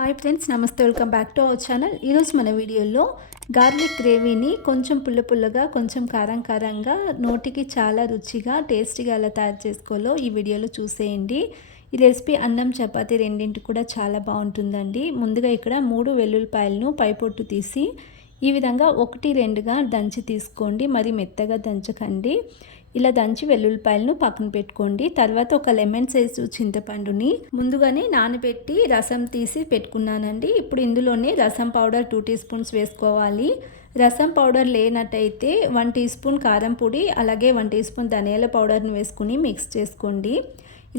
Hi friends, నమస్తే. Welcome back to our channel. ఈరోజు మన వీడియోలో గార్లిక్ గ్రేవీని కొంచెం పుల్ల పుల్లగా, కొంచెం కారం కారంగా, నోటికి చాలా రుచిగా, టేస్టీగా ఎలా తయారు చేసుకోవాలో ఈ వీడియోలో చూసేయండి. ఈ రెసిపీ అన్నం, చపాతీ రెండింటి కూడా చాలా బాగుంటుందండి. ముందుగా ఇక్కడ 3 వెల్లుల్లిపాయలను పైపొట్టు తీసి ఈ విధంగా 1-2గా దంచి తీసుకోండి. మరి మెత్తగా దంచకండి. ఇలా దంచి వెల్లుల్లిపాయలను పక్కన పెట్టుకోండి. తర్వాత ఒక లెమన్ సైజు చింతపండుని ముందుగానే నానబెట్టి రసం తీసి పెట్టుకున్నానండి. ఇప్పుడు ఇందులోనే రసం పౌడర్ 2 టీ స్పూన్స్ వేసుకోవాలి. రసం పౌడర్ లేనట్టయితే 1 టీ స్పూన్ కారం పొడి, అలాగే 1 టీ స్పూన్ ధనియాల పౌడర్ని వేసుకుని మిక్స్ చేసుకోండి.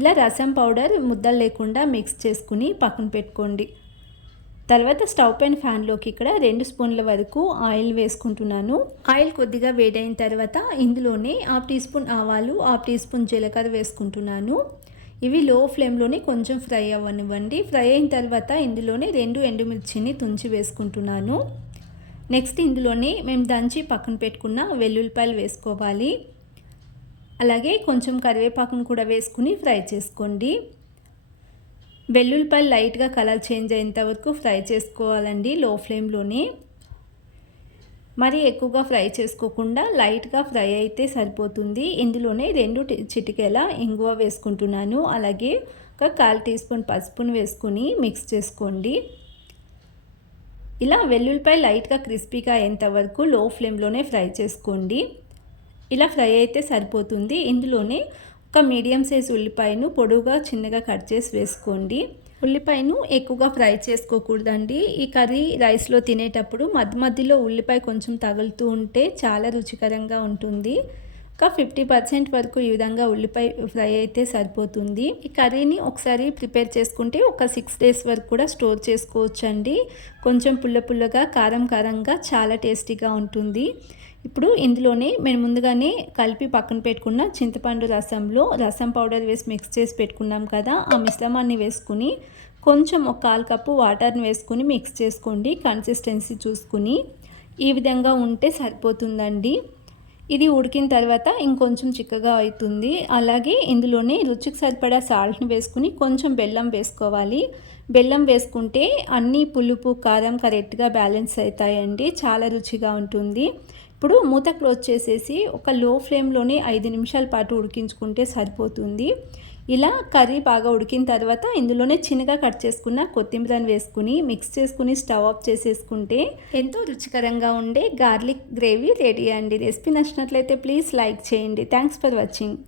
ఇలా రసం పౌడర్ ముద్దలు లేకుండా మిక్స్ చేసుకుని పక్కన పెట్టుకోండి. తర్వాత స్టవ్ పైన ఫ్యాన్లోకి ఇక్కడ 2 స్పూన్ల వరకు ఆయిల్ వేసుకుంటున్నాను. ఆయిల్ కొద్దిగా వేడైన తర్వాత ఇందులోనే 1/2 టీ స్పూన్ ఆవాలు, 1/2 టీ స్పూన్ జీలకర్ర వేసుకుంటున్నాను. ఇవి లో ఫ్లేమ్లోనే కొంచెం ఫ్రై అవ్వనివ్వండి. ఫ్రై అయిన తర్వాత ఇందులోనే 2 ఎండుమిర్చిని తుంచి వేసుకుంటున్నాను. నెక్స్ట్ ఇందులోనే మేము దంచి పక్కన పెట్టుకున్న వెల్లుల్లిపాయలు వేసుకోవాలి. అలాగే కొంచెం కరివేపాకును కూడా వేసుకుని ఫ్రై చేసుకోండి. వెల్లుల్లిపాయలు లైట్గా కలర్ చేంజ్ అయ్యేంత వరకు ఫ్రై చేసుకోవాలండి లో ఫ్లేమ్లోనే. మరి ఎక్కువగా ఫ్రై చేసుకోకుండా లైట్గా ఫ్రై అయితే సరిపోతుంది. ఇందులోనే 2 చిటికెల ఇంగువ వేసుకుంటున్నాను. అలాగే ఒక 1/4 టీ స్పూన్ పసుపును వేసుకుని మిక్స్ చేసుకోండి. ఇలా వెల్లుల్లిపాయ లైట్గా క్రిస్పీగా అయ్యేంత వరకు లో ఫ్లేమ్లోనే ఫ్రై చేసుకోండి. ఇలా ఫ్రై అయితే సరిపోతుంది. ఇందులోనే ఒక మీడియం సైజ్ ఉల్లిపాయను పొడవుగా చిన్నగా కట్ చేసి వేసుకోండి. ఉల్లిపాయను ఎక్కువగా ఫ్రై చేసుకోకూడదండి. ఈ కర్రీ రైస్లో తినేటప్పుడు మధ్యలో ఉల్లిపాయ కొంచెం తగులుతూ ఉంటే చాలా రుచికరంగా ఉంటుంది. ఒక 50% వరకు ఈ విధంగా ఉల్లిపాయ ఫ్రై అయితే సరిపోతుంది. ఈ కర్రీని ఒకసారి ప్రిపేర్ చేసుకుంటే ఒక 6 డేస్ వరకు కూడా స్టోర్ చేసుకోవచ్చండి. కొంచెం పుల్లగా, కారంగా చాలా టేస్టీగా ఉంటుంది. ఇప్పుడు ఇందులోనే మేము ముందుగానే కలిపి పక్కన పెట్టుకున్న చింతపండు రసంలో రసం పౌడర్ వేసి మిక్స్ చేసి పెట్టుకున్నాం కదా, ఆ మిశ్రమాన్ని వేసుకుని కొంచెం ఒక 1/4 కప్పు వాటర్ని వేసుకుని మిక్స్ చేసుకోండి. కన్సిస్టెన్సీ చూసుకుని ఈ విధంగా ఉంటే సరిపోతుందండి. ఇది ఉడికిన తర్వాత ఇంకొంచెం చిక్కగా అవుతుంది. అలాగే ఇందులోనే రుచికి సరిపడా సాల్ట్ని వేసుకుని కొంచెం బెల్లం వేసుకోవాలి. బెల్లం వేసుకుంటే అన్ని పులుపు, కారం కరెక్ట్గా బ్యాలెన్స్ అవుతాయండి. చాలా రుచిగా ఉంటుంది. ఇప్పుడు మూత క్లోజ్ చేసేసి ఒక లో ఫ్లేమ్లోనే 5 నిమిషాల పాటు ఉడికించుకుంటే సరిపోతుంది. ఇలా కర్రీ బాగా ఉడికిన తర్వాత ఇందులోనే చిన్నగా కట్ చేసుకున్న కొత్తిమీరని వేసుకుని మిక్స్ చేసుకుని స్టవ్ ఆఫ్ చేసేసుకుంటే ఎంతో రుచికరంగా ఉండే గార్లిక్ గ్రేవీ రెడీ అండి. రెసిపీ నచ్చినట్లయితే ప్లీజ్ లైక్ చేయండి. Thanks for watching.